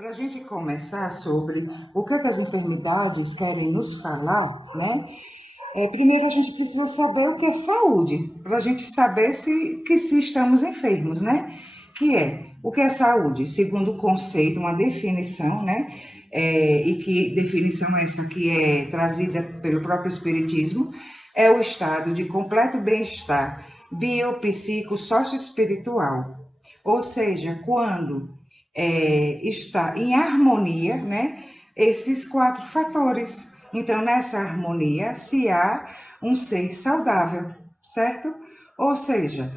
para a gente começar sobre o que as enfermidades querem nos falar, né? Primeiro a gente precisa saber o que é saúde, para a gente saber se estamos enfermos, né? O que é saúde? Segundo o conceito, uma definição, né? E que definição é essa que é trazida pelo próprio Espiritismo, é o estado de completo bem-estar biopsíquico socioespiritual. Ou seja, quando está em harmonia, né? Esses quatro fatores. Então, nessa harmonia, se há um ser saudável, certo? Ou seja,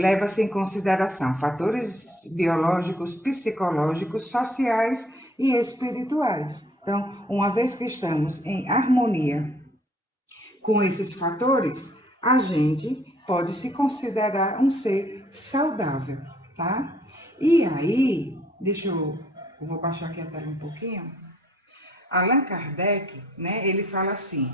leva-se em consideração fatores biológicos, psicológicos, sociais e espirituais. Então, uma vez que estamos em harmonia com esses fatores, a gente pode se considerar um ser saudável, tá? E aí, eu vou baixar aqui a tela um pouquinho. Allan Kardec, né, ele fala assim: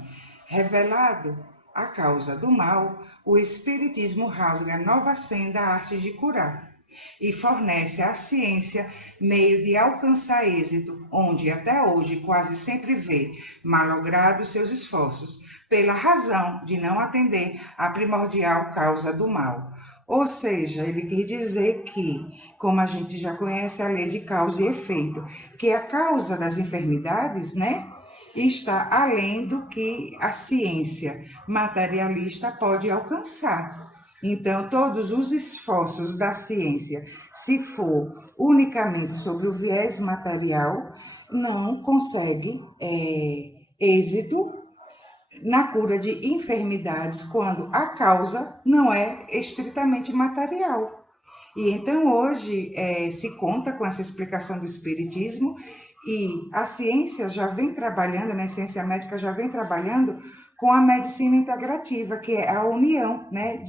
revelado a causa do mal, o Espiritismo rasga nova senda à arte de curar e fornece à ciência meio de alcançar êxito, onde até hoje quase sempre vê malogrados seus esforços, pela razão de não atender à primordial causa do mal. Ou seja, ele quer dizer que, como a gente já conhece a lei de causa e efeito, que a causa das enfermidades, né, está além do que a ciência materialista pode alcançar. Então, todos os esforços da ciência, se for unicamente sobre o viés material, não consegue êxito na cura de enfermidades quando a causa não é estritamente material. E então hoje se conta com essa explicação do Espiritismo e a ciência já vem trabalhando, né, a ciência médica já vem trabalhando com a medicina integrativa, que é a união, né,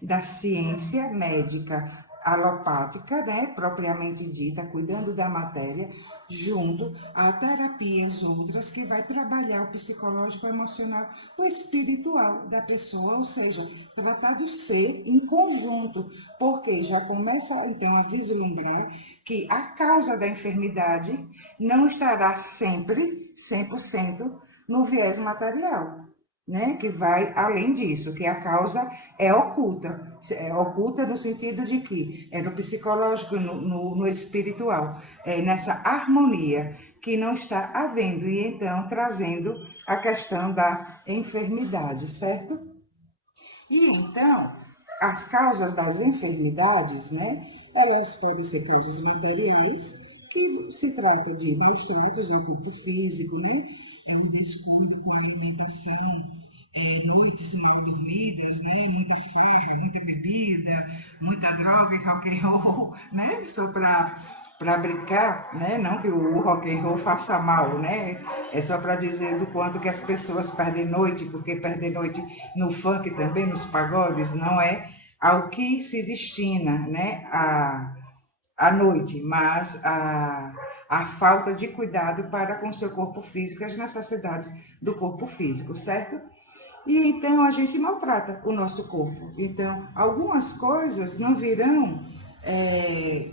da ciência médica alopática, né, propriamente dita, cuidando da matéria, junto a terapias outras que vai trabalhar o psicológico, o emocional, o espiritual da pessoa, ou seja, tratar do ser em conjunto, porque já começa então a vislumbrar que a causa da enfermidade não estará sempre 100% no viés material, né? Que vai além disso, que a causa é oculta no sentido de que é no psicológico, no espiritual, nessa harmonia que não está havendo, e então trazendo a questão da enfermidade, certo? E então, as causas das enfermidades, né, elas podem ser causas materiais, que se trata de maus tratos no corpo físico, né, um descuido com a alimentação, noites mal dormidas, né, muita farra, muita bebida, muita droga e rock and roll, né, só para brincar, né? Não que o rock and roll faça mal, né? É só para dizer do quanto que as pessoas perdem noite, porque perdem noite no funk também, nos pagodes, não é ao que se destina, né? A noite, mas a falta de cuidado para com o seu corpo físico, as necessidades do corpo físico, certo? E então a gente maltrata o nosso corpo. Então, algumas coisas não virão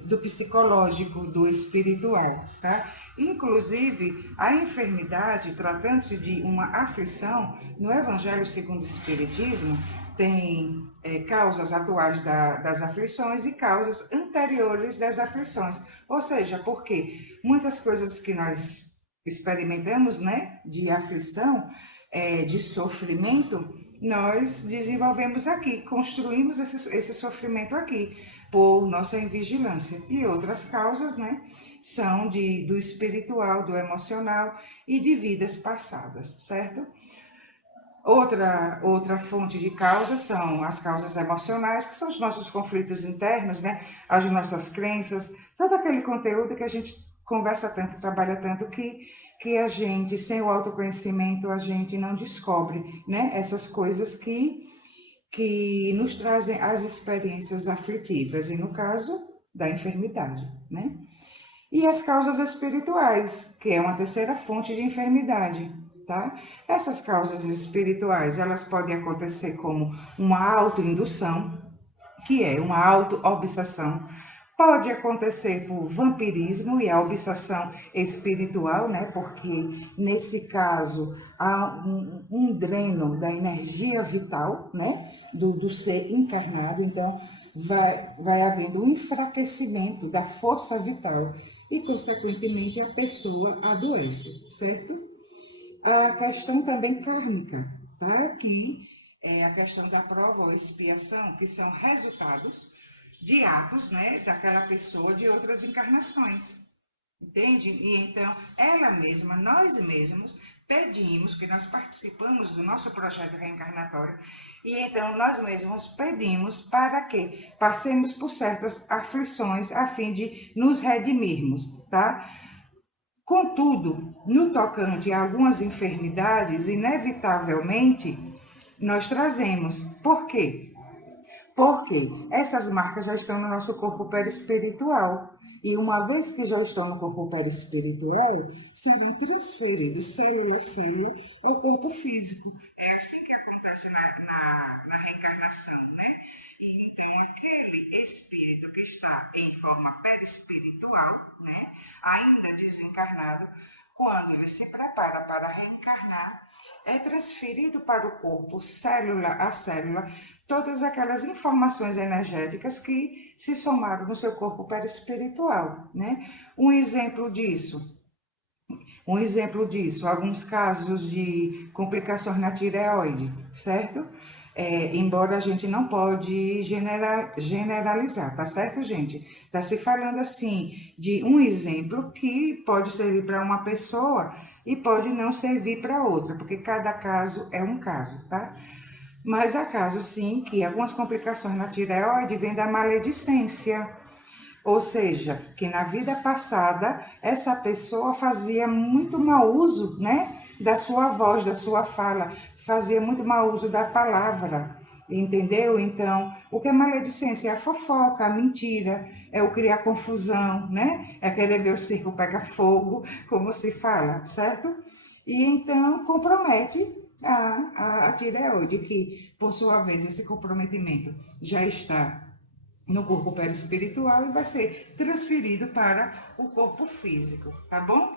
do psicológico, do espiritual, tá? Inclusive, a enfermidade, tratando-se de uma aflição, no Evangelho segundo o Espiritismo, tem causas atuais das aflições e causas anteriores das aflições. Ou seja, porque muitas coisas que nós experimentamos, né, de aflição, de sofrimento, nós desenvolvemos aqui, construímos esse sofrimento aqui, por nossa invigilância. E outras causas, né, são do espiritual, do emocional e de vidas passadas, certo? Outra fonte de causas são as causas emocionais, que são os nossos conflitos internos, né? As nossas crenças, todo aquele conteúdo que a gente conversa tanto, trabalha tanto, que a gente, sem o autoconhecimento, a gente não descobre, né? Essas coisas que nos trazem as experiências aflitivas, e no caso da enfermidade, né? E as causas espirituais, que é uma terceira fonte de enfermidade, tá? Essas causas espirituais, elas podem acontecer como uma autoindução, que é uma auto-obsessão, Pode acontecer por vampirismo e a obsessão espiritual, né? Porque nesse caso há um dreno da energia vital, né? Do ser encarnado, então vai havendo um enfraquecimento da força vital e, consequentemente, a pessoa adoece, certo? A questão também kármica, tá? Que é a questão da prova ou expiação, que são resultados de atos, né, daquela pessoa de outras encarnações. Entende? E então, ela mesma, nós mesmos, pedimos, que nós participamos do nosso projeto reencarnatório, e então nós mesmos pedimos para que passemos por certas aflições a fim de nos redimirmos, tá? Contudo, no tocante a algumas enfermidades, inevitavelmente, nós trazemos. Por quê? Porque essas marcas já estão no nosso corpo perispiritual. E uma vez que já estão no corpo perispiritual, serão transferidos célula a célula ao corpo físico. É assim que acontece na reencarnação, né? E então, aquele espírito que está em forma perispiritual, né? Ainda desencarnado, quando ele se prepara para reencarnar, é transferido para o corpo, célula a célula, todas aquelas informações energéticas que se somaram no seu corpo perispiritual, né? Um exemplo disso, alguns casos de complicações na tireoide, certo? Embora a gente não pode generalizar, tá certo, gente? Tá se falando assim de um exemplo que pode servir para uma pessoa e pode não servir para outra, porque cada caso é um caso, tá? Mas há casos, sim, que algumas complicações na tireoide vêm da maledicência, ou seja, que na vida passada essa pessoa fazia muito mau uso, né, da sua voz, da sua fala, fazia muito mau uso da palavra, entendeu? Então, o que é maledicência? É a fofoca, a mentira, é o criar confusão, né? É querer ver o circo pegar fogo, como se fala, certo? E então compromete a tireoide, que, por sua vez, esse comprometimento já está no corpo perispiritual e vai ser transferido para o corpo físico, tá bom?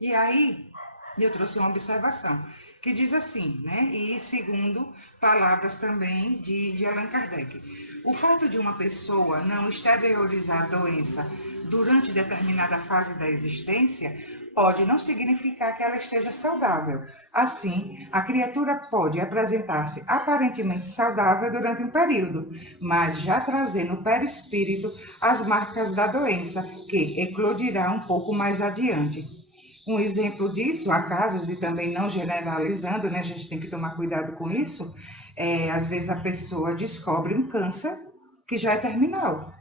E aí, eu trouxe uma observação que diz assim, né? E segundo palavras também de Allan Kardec, o fato de uma pessoa não exteriorizar a doença durante determinada fase da existência pode não significar que ela esteja saudável. Assim, a criatura pode apresentar-se aparentemente saudável durante um período, mas já trazer no perispírito as marcas da doença, que eclodirá um pouco mais adiante. Um exemplo disso, há casos, e também não generalizando, né, a gente tem que tomar cuidado com isso, às vezes a pessoa descobre um câncer que já é terminal,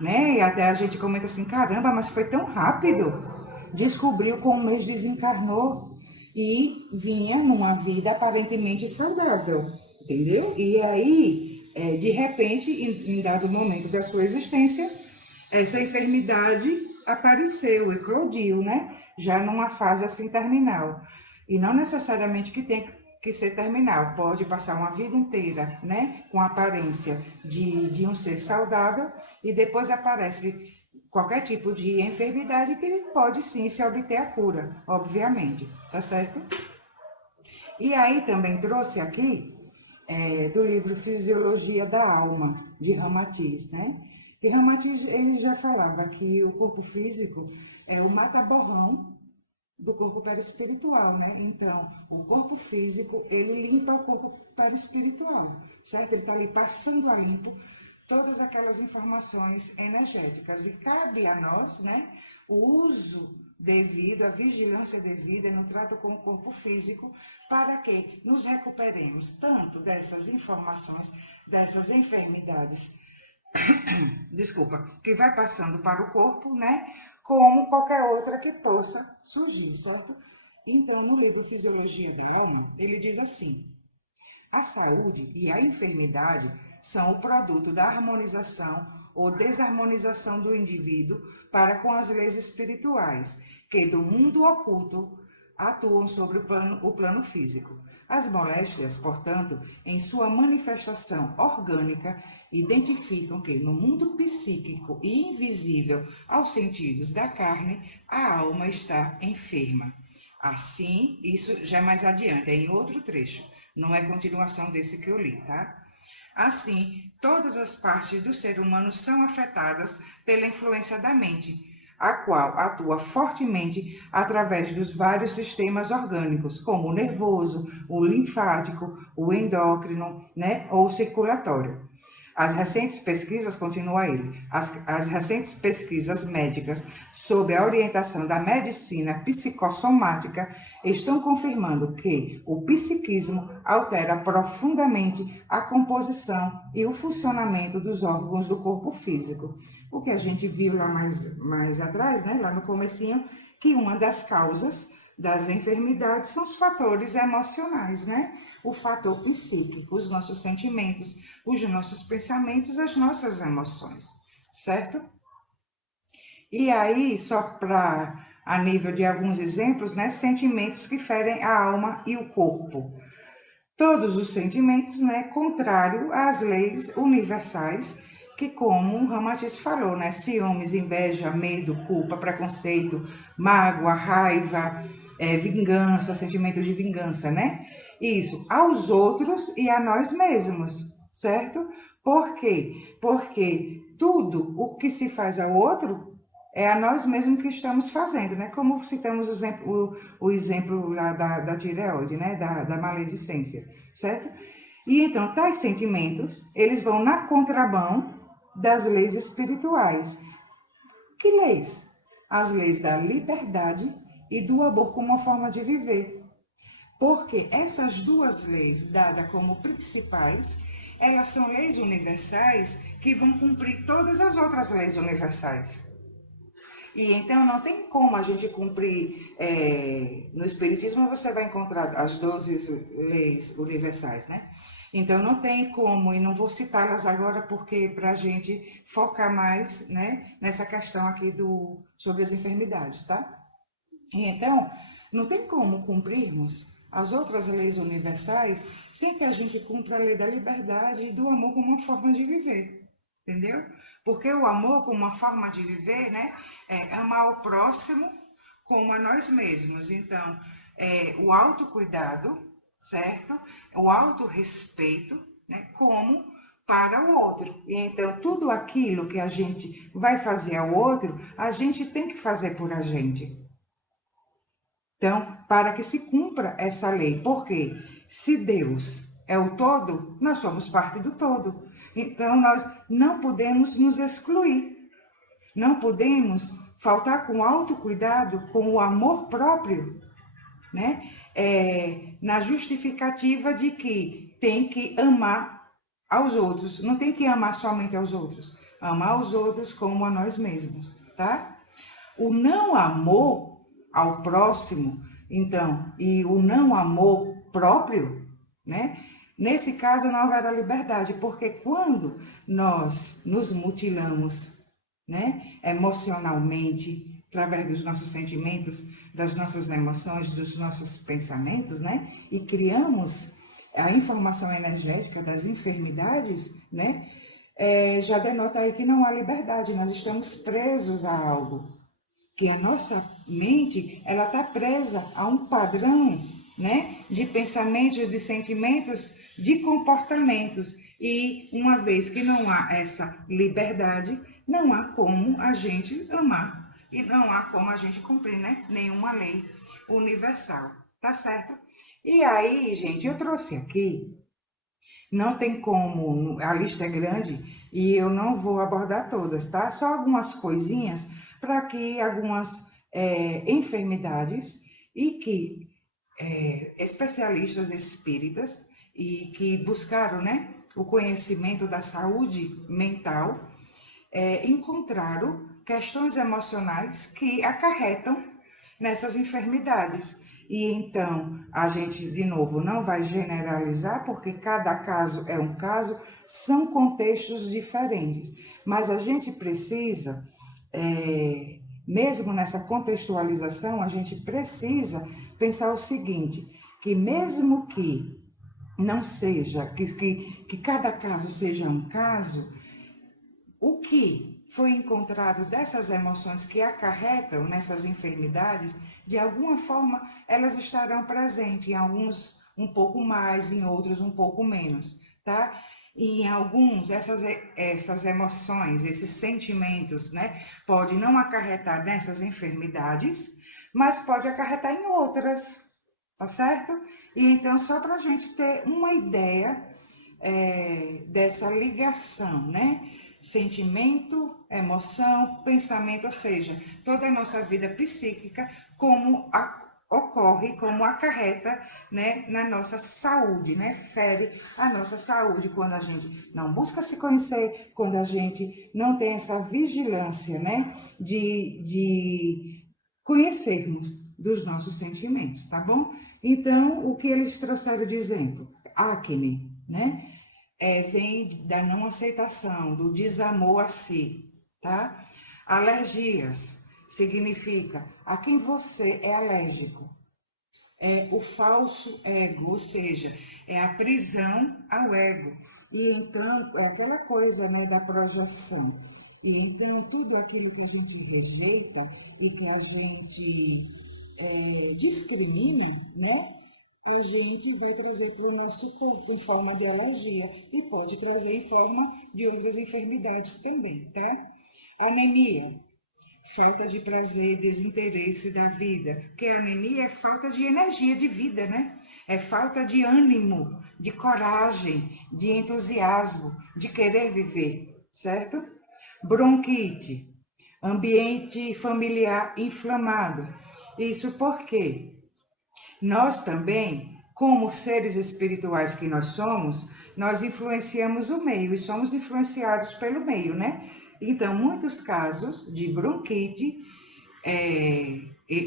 né? E até a gente comenta assim, caramba, mas foi tão rápido. Descobriu com um mês desencarnou e vinha numa vida aparentemente saudável, entendeu? E aí, de repente, em dado momento da sua existência, essa enfermidade apareceu, eclodiu, né? Já numa fase assim terminal. E não necessariamente que tem que ser terminal, pode passar uma vida inteira, né? Com a aparência de um ser saudável e depois aparece qualquer tipo de enfermidade que pode sim se obter a cura, obviamente, tá certo? E aí também trouxe aqui do livro Fisiologia da Alma, de Ramatiz, né? E Ramatiz, ele já falava que o corpo físico é o mata-borrão do corpo perispiritual, né? Então, o corpo físico, ele limpa o corpo perispiritual, certo? Ele está ali passando a limpo todas aquelas informações energéticas. E cabe a nós, né, o uso devido, a vigilância devida no trato com o corpo físico, para que nos recuperemos tanto dessas informações, dessas enfermidades, desculpa, que vai passando para o corpo, né, como qualquer outra que possa surgir, certo? Então, no livro Fisiologia da Alma, ele diz assim: a saúde e a enfermidade são o produto da harmonização ou desarmonização do indivíduo para com as leis espirituais, que do mundo oculto atuam sobre o plano físico. As moléstias, portanto, em sua manifestação orgânica, identificam que no mundo psíquico e invisível aos sentidos da carne, a alma está enferma. Assim, isso já é mais adiante, é em outro trecho, não é continuação desse que eu li, tá? Assim, todas as partes do ser humano são afetadas pela influência da mente, a qual atua fortemente através dos vários sistemas orgânicos, como o nervoso, o linfático, o endócrino, né, ou o circulatório. As recentes pesquisas, continua ele, as recentes pesquisas médicas sob a orientação da medicina psicossomática estão confirmando que o psiquismo altera profundamente a composição e o funcionamento dos órgãos do corpo físico. O que a gente viu lá mais atrás, né, lá no comecinho, que uma das causas das enfermidades são os fatores emocionais, né? O fator psíquico, os nossos sentimentos, os nossos pensamentos, as nossas emoções, certo? E aí, só para a nível de alguns exemplos, né, sentimentos que ferem a alma e o corpo. Todos os sentimentos, né, contrário às leis universais, que como o Ramatiz falou, né, ciúmes, inveja, medo, culpa, preconceito, mágoa, raiva, vingança, sentimento de vingança, né? Isso, aos outros e a nós mesmos, certo? Por quê? Porque tudo o que se faz ao outro é a nós mesmos que estamos fazendo, né? Como citamos o exemplo lá da tireoide, né? Da maledicência, certo? E então, tais sentimentos, eles vão na contramão das leis espirituais. Que leis? As leis da liberdade e do amor como uma forma de viver. Porque essas duas leis, dadas como principais, elas são leis universais que vão cumprir todas as outras leis universais. E então não tem como a gente cumprir. No Espiritismo você vai encontrar as 12 leis universais, né? Então não tem como, e não vou citá-las agora porque para a gente focar mais, né, nessa questão aqui sobre as enfermidades, tá? E então não tem como cumprirmos as outras leis universais sem que a gente cumpra a lei da liberdade e do amor como uma forma de viver, entendeu? Porque o amor como uma forma de viver, né, é amar o próximo como a nós mesmos. Então, o autocuidado, certo? O autorrespeito, né, como para o outro. E então, tudo aquilo que a gente vai fazer ao outro, a gente tem que fazer por a gente. Então, para que se cumpra essa lei, porque se Deus é o todo, nós somos parte do todo. Então, nós não podemos nos excluir, não podemos faltar com autocuidado, com o amor próprio, né? Na justificativa de que tem que amar aos outros, não tem que amar somente aos outros, amar os outros como a nós mesmos, tá? O não amor ao próximo, então, e o não amor próprio, né? Nesse caso não haverá liberdade, porque quando nós nos mutilamos, né, emocionalmente, através dos nossos sentimentos, das nossas emoções, dos nossos pensamentos, né, e criamos a informação energética das enfermidades, né, já denota aí que não há liberdade, nós estamos presos a algo, que a nossa mente ela está presa a um padrão, né, de pensamentos, de sentimentos, de comportamentos. E uma vez que não há essa liberdade, não há como a gente amar e não há como a gente cumprir, né, nenhuma lei universal, tá certo? E aí, gente, eu trouxe aqui, não tem como, a lista é grande e eu não vou abordar todas, tá? Só algumas coisinhas para que algumas enfermidades e que especialistas espíritas e que buscaram, né, o conhecimento da saúde mental, encontraram questões emocionais que acarretam nessas enfermidades. E então, a gente, de novo, não vai generalizar, porque cada caso é um caso, são contextos diferentes. Mas a gente precisa, mesmo nessa contextualização, a gente precisa pensar o seguinte, que mesmo que não seja, que cada caso seja um caso, o que foi encontrado dessas emoções que acarretam nessas enfermidades, de alguma forma elas estarão presentes, em alguns um pouco mais, em outros um pouco menos, tá? E em alguns, essas emoções, esses sentimentos, né, pode não acarretar nessas enfermidades, mas pode acarretar em outras, tá certo? E então, só para a gente ter uma ideia dessa ligação, né? Sentimento, emoção, pensamento, ou seja, toda a nossa vida psíquica, ocorre, como acarreta, né, na nossa saúde, né? Fere a nossa saúde quando a gente não busca se conhecer, quando a gente não tem essa vigilância, né, de conhecermos dos nossos sentimentos, tá bom? Então, o que eles trouxeram de exemplo? Acne, né? Vem da não aceitação, do desamor a si, tá? Alergias significa a quem você é alérgico. É o falso ego, ou seja, é a prisão ao ego. E então, é aquela coisa, né, da projeção. E então, tudo aquilo que a gente rejeita e que a gente discrimina, né? A gente vai trazer para o nosso corpo em forma de alergia e pode trazer em forma de outras enfermidades também, tá? Anemia, falta de prazer, desinteresse da vida, porque a anemia é falta de energia de vida, né? É falta de ânimo, de coragem, de entusiasmo, de querer viver, certo? Bronquite, ambiente familiar inflamado. Isso porque nós também, como seres espirituais que nós somos, nós influenciamos o meio e somos influenciados pelo meio, né? Então, muitos casos de bronquite,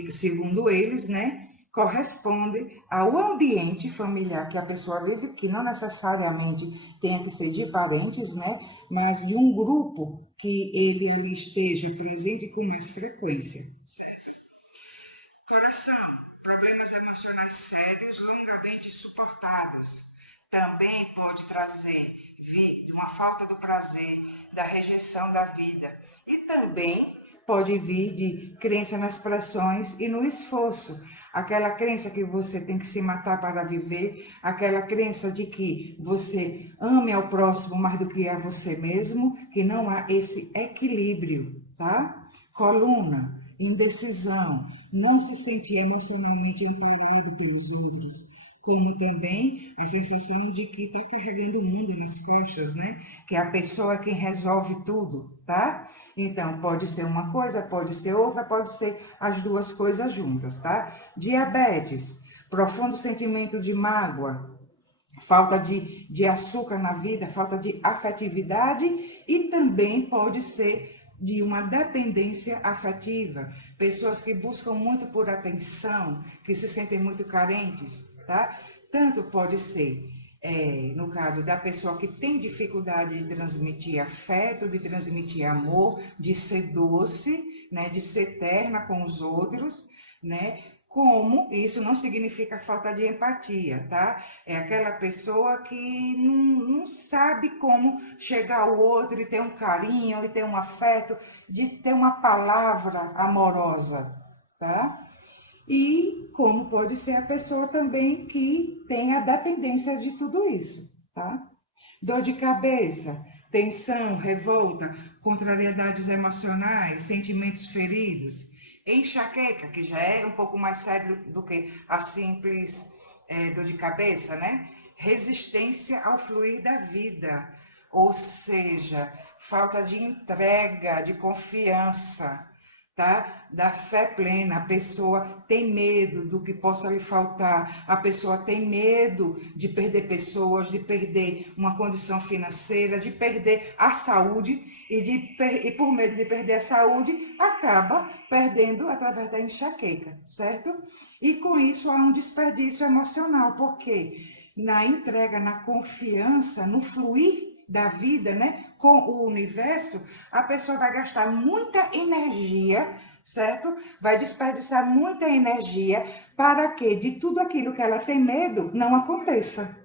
segundo eles, né, corresponde ao ambiente familiar que a pessoa vive, que não necessariamente tenha que ser de parentes, né, mas de um grupo que ele esteja presente com mais frequência. Coração, problemas emocionais sérios, longamente suportados. Também pode trazer de uma falta do prazer, da rejeição da vida. E também pode vir de crença nas pressões e no esforço. Aquela crença que você tem que se matar para viver, aquela crença de que você ame ao próximo mais do que a você mesmo, que não há esse equilíbrio, tá? Coluna, indecisão, não se sentir emocionalmente amparado pelos outros, como também a sensação de que está carregando o mundo nas costas, né? Que a pessoa é quem resolve tudo, tá? Então, pode ser uma coisa, pode ser outra, pode ser as duas coisas juntas, tá? Diabetes, profundo sentimento de mágoa, falta de açúcar na vida, falta de afetividade e também pode ser de uma dependência afetiva, pessoas que buscam muito por atenção, que se sentem muito carentes, tá? Tanto pode ser, no caso da pessoa que tem dificuldade de transmitir afeto, de transmitir amor, de ser doce, né, de ser terna com os outros, né? Como isso não significa falta de empatia, tá? É aquela pessoa que não sabe como chegar ao outro e ter um carinho, e ter um afeto, de ter uma palavra amorosa, tá? E como pode ser a pessoa também que tem a dependência de tudo isso, tá? Dor de cabeça, tensão, revolta, contrariedades emocionais, sentimentos feridos, enxaqueca, que já é um pouco mais sério do que a simples dor de cabeça, né? Resistência ao fluir da vida, ou seja, falta de entrega, de confiança, tá? Da fé plena. A pessoa tem medo do que possa lhe faltar, a pessoa tem medo de perder pessoas, de perder uma condição financeira, de perder a saúde e por medo de perder a saúde, acaba perdendo através da enxaqueca, certo? E com isso há um desperdício emocional, porque na entrega, na confiança, no fluir da vida, né, com o universo, a pessoa vai gastar muita energia certo? Vai desperdiçar muita energia para que de tudo aquilo que ela tem medo não aconteça.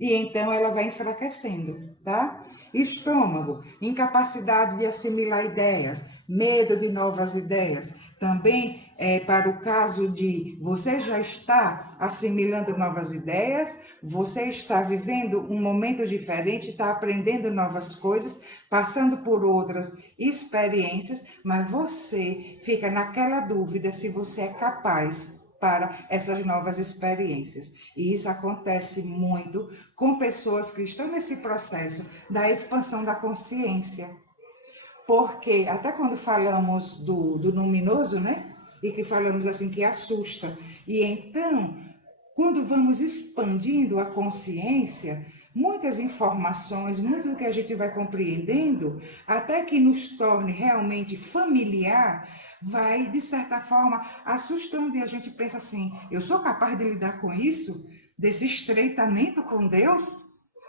E então ela vai enfraquecendo, tá? Estômago, incapacidade de assimilar ideias, medo de novas ideias. Também para o caso de você já está assimilando novas ideias, você está vivendo um momento diferente, está aprendendo novas coisas, passando por outras experiências, mas você fica naquela dúvida se você é capaz para essas novas experiências. E isso acontece muito com pessoas que estão nesse processo da expansão da consciência. Porque até quando falamos do luminoso, né? E que falamos assim que assusta. E então, quando vamos expandindo a consciência, muitas informações, muito do que a gente vai compreendendo, até que nos torne realmente familiar, vai, de certa forma, assustando. E a gente pensa assim: eu sou capaz de lidar com isso? Desse estreitamento com Deus?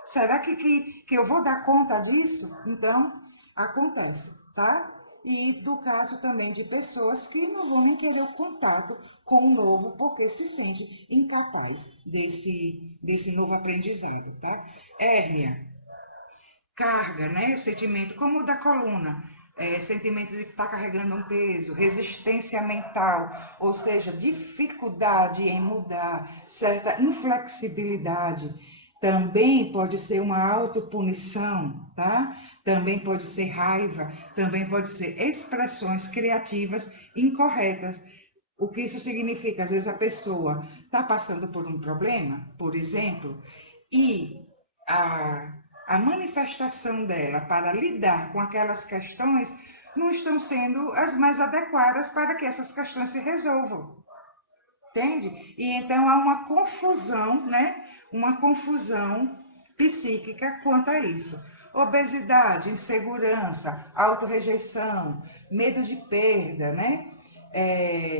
Será que eu vou dar conta disso? Então, acontece, tá? E do caso também de pessoas que não vão nem querer o contato com o novo porque se sente incapaz desse novo aprendizado, tá? Hérnia, carga, né? O sentimento, como o da coluna, sentimento de estar carregando um peso, resistência mental, ou seja, dificuldade em mudar, certa inflexibilidade. Também pode ser uma autopunição, tá? Também pode ser raiva, também pode ser expressões criativas incorretas. O que isso significa? Às vezes a pessoa está passando por um problema, por exemplo, e a, a manifestação dela para lidar com aquelas questões não estão sendo as mais adequadas para que essas questões se resolvam. Entende? E então há uma confusão, né? Uma confusão psíquica quanto a isso. Obesidade, insegurança, autorrejeição, medo de perda, né?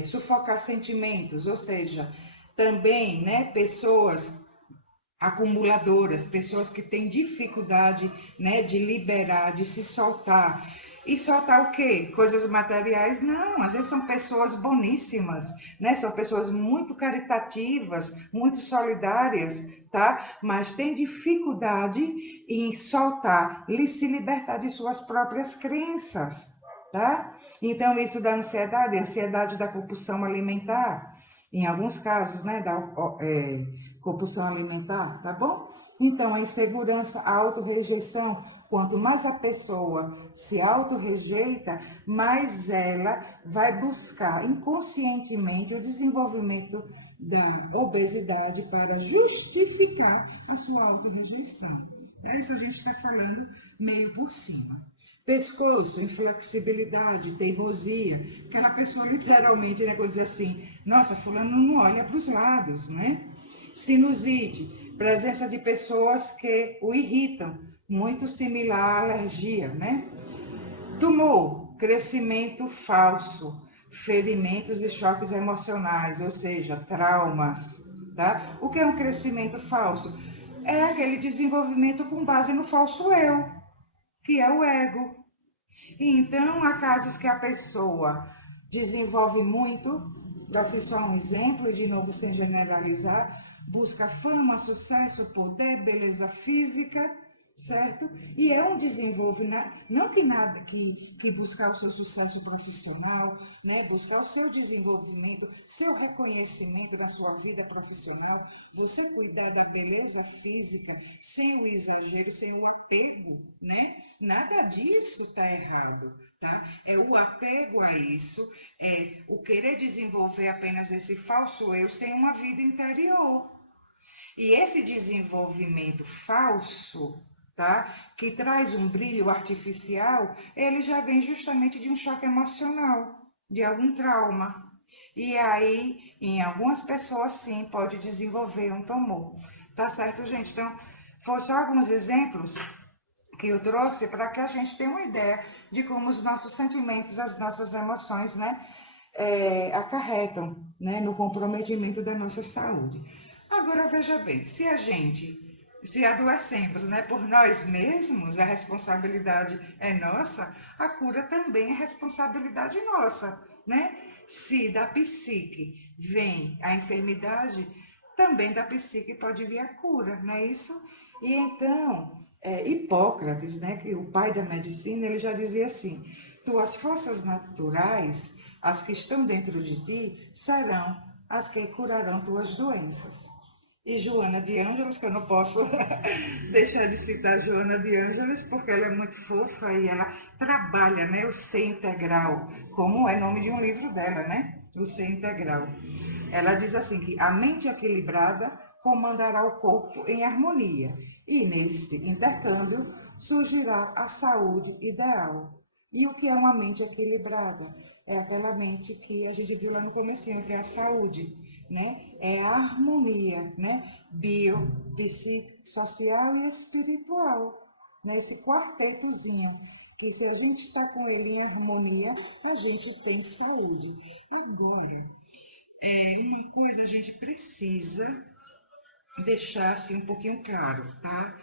Sufocar sentimentos, ou seja, também, né, pessoas acumuladoras, pessoas que têm dificuldade, né, de liberar, de se soltar. E soltar o quê? Coisas materiais? Não, às vezes são pessoas boníssimas, né? São pessoas muito caritativas, muito solidárias, tá? Mas têm dificuldade em soltar, se libertar de suas próprias crenças, tá? Então, isso da ansiedade, ansiedade da compulsão alimentar, em alguns casos, né, compulsão alimentar, tá bom? Então, a insegurança, a autorrejeição, quanto mais a pessoa se autorrejeita, mais ela vai buscar inconscientemente o desenvolvimento da obesidade para justificar a sua autorrejeição. É isso a gente está falando meio por cima. Pescoço, inflexibilidade, teimosia. Aquela pessoa literalmente, né, coisa assim, nossa, fulano não olha para os lados, né? Sinusite, presença de pessoas que o irritam, muito similar à alergia, né? Tumor, crescimento falso, ferimentos e choques emocionais, ou seja, traumas, tá? O que é um crescimento falso? É aquele desenvolvimento com base no falso eu, que é o ego. Então, há casos que a pessoa desenvolve muito, dá-se só um exemplo, e de novo sem generalizar, busca fama, sucesso, poder, beleza física, certo? E é um desenvolvimento, não que nada, que buscar o seu sucesso profissional, né? Buscar o seu desenvolvimento, seu reconhecimento na sua vida profissional, você cuidar da beleza física, sem o exagero, sem o apego, né? Nada disso está errado, tá? É o apego a isso, é o querer desenvolver apenas esse falso eu sem uma vida interior. E esse desenvolvimento falso, tá? Que traz um brilho artificial, ele já vem justamente de um choque emocional, de algum trauma. E aí, em algumas pessoas, sim, pode desenvolver um tumor. Tá certo, gente? Então, foram só alguns exemplos que eu trouxe para que a gente tenha uma ideia de como os nossos sentimentos, as nossas emoções, né, acarretam, né, no comprometimento da nossa saúde. Agora veja bem, se adoecemos, né, por nós mesmos, a responsabilidade é nossa, a cura também é responsabilidade nossa, né? Se da psique vem a enfermidade, também da psique pode vir a cura, não é isso? E então, Hipócrates, né, que o pai da medicina, ele já dizia assim: tuas forças naturais, as que estão dentro de ti, serão as que curarão tuas doenças. E Joana de Ângeles, que eu não posso deixar de citar Joana de Ângeles, porque ela é muito fofa e ela trabalha, né, o ser integral, como é nome de um livro dela, né? O ser integral. Ela diz assim que a mente equilibrada comandará o corpo em harmonia e nesse intercâmbio surgirá a saúde ideal. E o que é uma mente equilibrada? É aquela mente que a gente viu lá no comecinho, que é a saúde, né? É a harmonia, né? Bio, psicossocial e espiritual, né? Esse quartetozinho, que se a gente está com ele em harmonia, a gente tem saúde. Agora, uma coisa a gente precisa deixar assim um pouquinho claro, tá?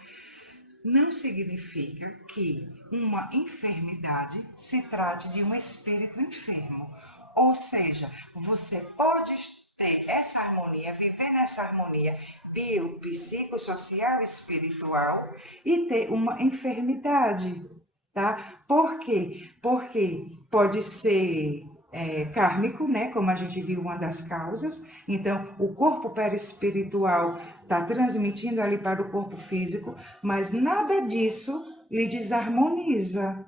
Não significa que uma enfermidade se trate de um espírito enfermo. Ou seja, você pode ter essa harmonia, viver nessa harmonia psicossocial e espiritual e ter uma enfermidade, tá? Por quê? Porque pode ser kármico, né? Como a gente viu, uma das causas. Então, o corpo perispiritual está transmitindo ali para o corpo físico, mas nada disso lhe desarmoniza.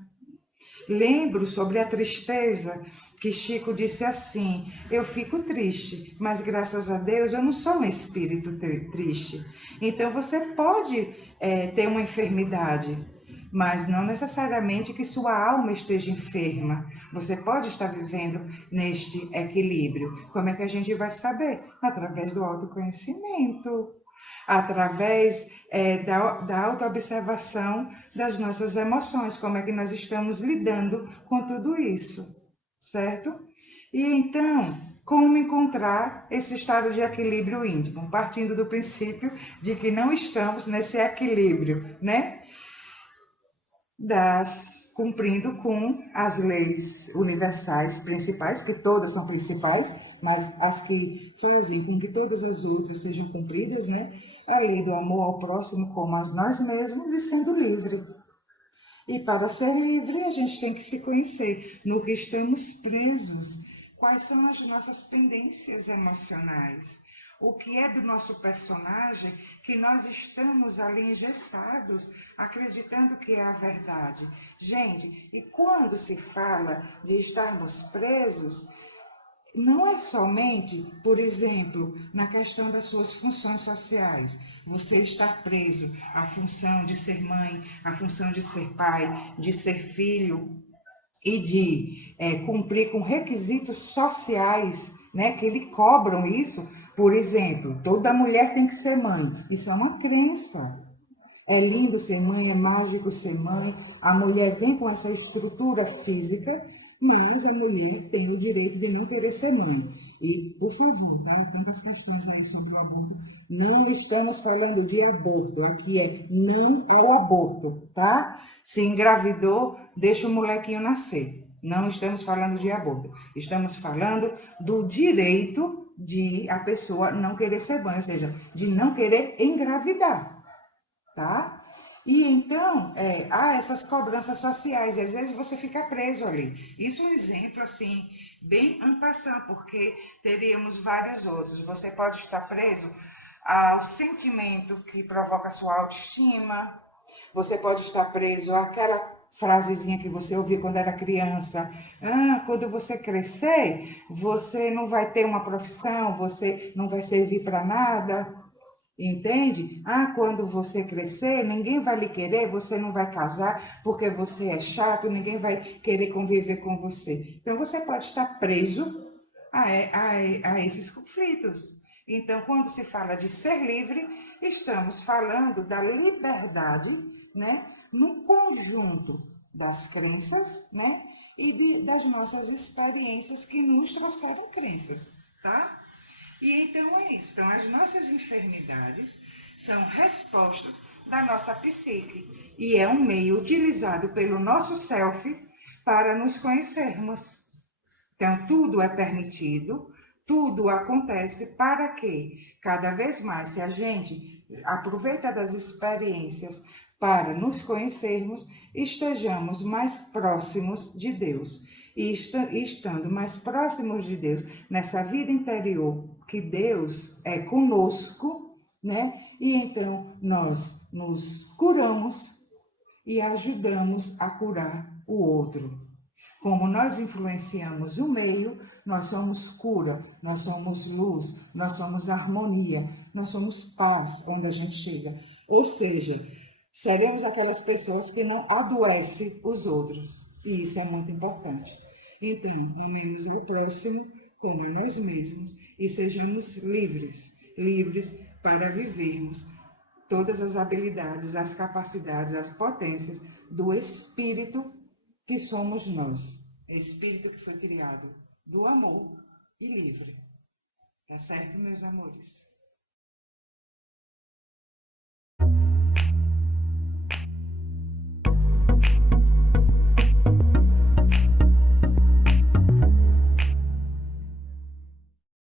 Lembro sobre a tristeza que Chico disse assim: eu fico triste, mas graças a Deus eu não sou um espírito triste. Então você pode ter uma enfermidade, mas não necessariamente que sua alma esteja enferma. Você pode estar vivendo neste equilíbrio. Como é que a gente vai saber? Através do autoconhecimento, através da autoobservação das nossas emoções, como é que nós estamos lidando com tudo isso, certo? E então, como encontrar esse estado de equilíbrio íntimo? Partindo do princípio de que não estamos nesse equilíbrio, né? Cumprindo com as leis universais principais, que todas são principais, mas as que fazem com que todas as outras sejam cumpridas, né? A lei do amor ao próximo como a nós mesmos e sendo livre. E para ser livre, a gente tem que se conhecer no que estamos presos, quais são as nossas pendências emocionais, o que é do nosso personagem que nós estamos ali engessados, acreditando que é a verdade. Gente, e quando se fala de estarmos presos, não é somente, por exemplo, na questão das suas funções sociais. Você está preso à função de ser mãe, à função de ser pai, de ser filho e de cumprir com requisitos sociais, né, que lhe cobram isso. Por exemplo, toda mulher tem que ser mãe. Isso é uma crença. É lindo ser mãe, é mágico ser mãe. A mulher vem com essa estrutura física, mas a mulher tem o direito de não querer ser mãe. E, por favor, tá? Tantas questões aí sobre o aborto. Não estamos falando de aborto. Aqui é não ao aborto, tá? Se engravidou, deixa o molequinho nascer. Não estamos falando de aborto. Estamos falando do direito de a pessoa não querer ser mãe, ou seja, de não querer engravidar, tá? E então, há essas cobranças sociais, e às vezes você fica preso ali. Isso é um exemplo, assim, bem en passant, porque teríamos vários outros. Você pode estar preso ao sentimento que provoca a sua autoestima, você pode estar preso àquela frasezinha que você ouviu quando era criança: ah, quando você crescer, você não vai ter uma profissão, você não vai servir para nada. Entende? Ah, quando você crescer, ninguém vai lhe querer, você não vai casar porque você é chato, ninguém vai querer conviver com você. Então, você pode estar preso a esses conflitos. Então, quando se fala de ser livre, estamos falando da liberdade, né, no conjunto das crenças, né, e das nossas experiências que nos trouxeram crenças, tá? E então é isso. Então, as nossas enfermidades são respostas da nossa psique e é um meio utilizado pelo nosso self para nos conhecermos. Então, tudo é permitido, tudo acontece para que, cada vez mais, se a gente aproveita das experiências para nos conhecermos, estejamos mais próximos de Deus. E estando mais próximos de Deus, nessa vida interior, que Deus é conosco, né? E então nós nos curamos e ajudamos a curar o outro. Como nós influenciamos o meio, nós somos cura, nós somos luz, nós somos harmonia, nós somos paz onde a gente chega. Ou seja, seremos aquelas pessoas que não adoecem os outros. E isso é muito importante. Então, amemos o próximo como a nós mesmos e sejamos livres, livres para vivermos todas as habilidades, as capacidades, as potências do Espírito que somos nós. Espírito que foi criado do amor e livre. Tá certo, meus amores?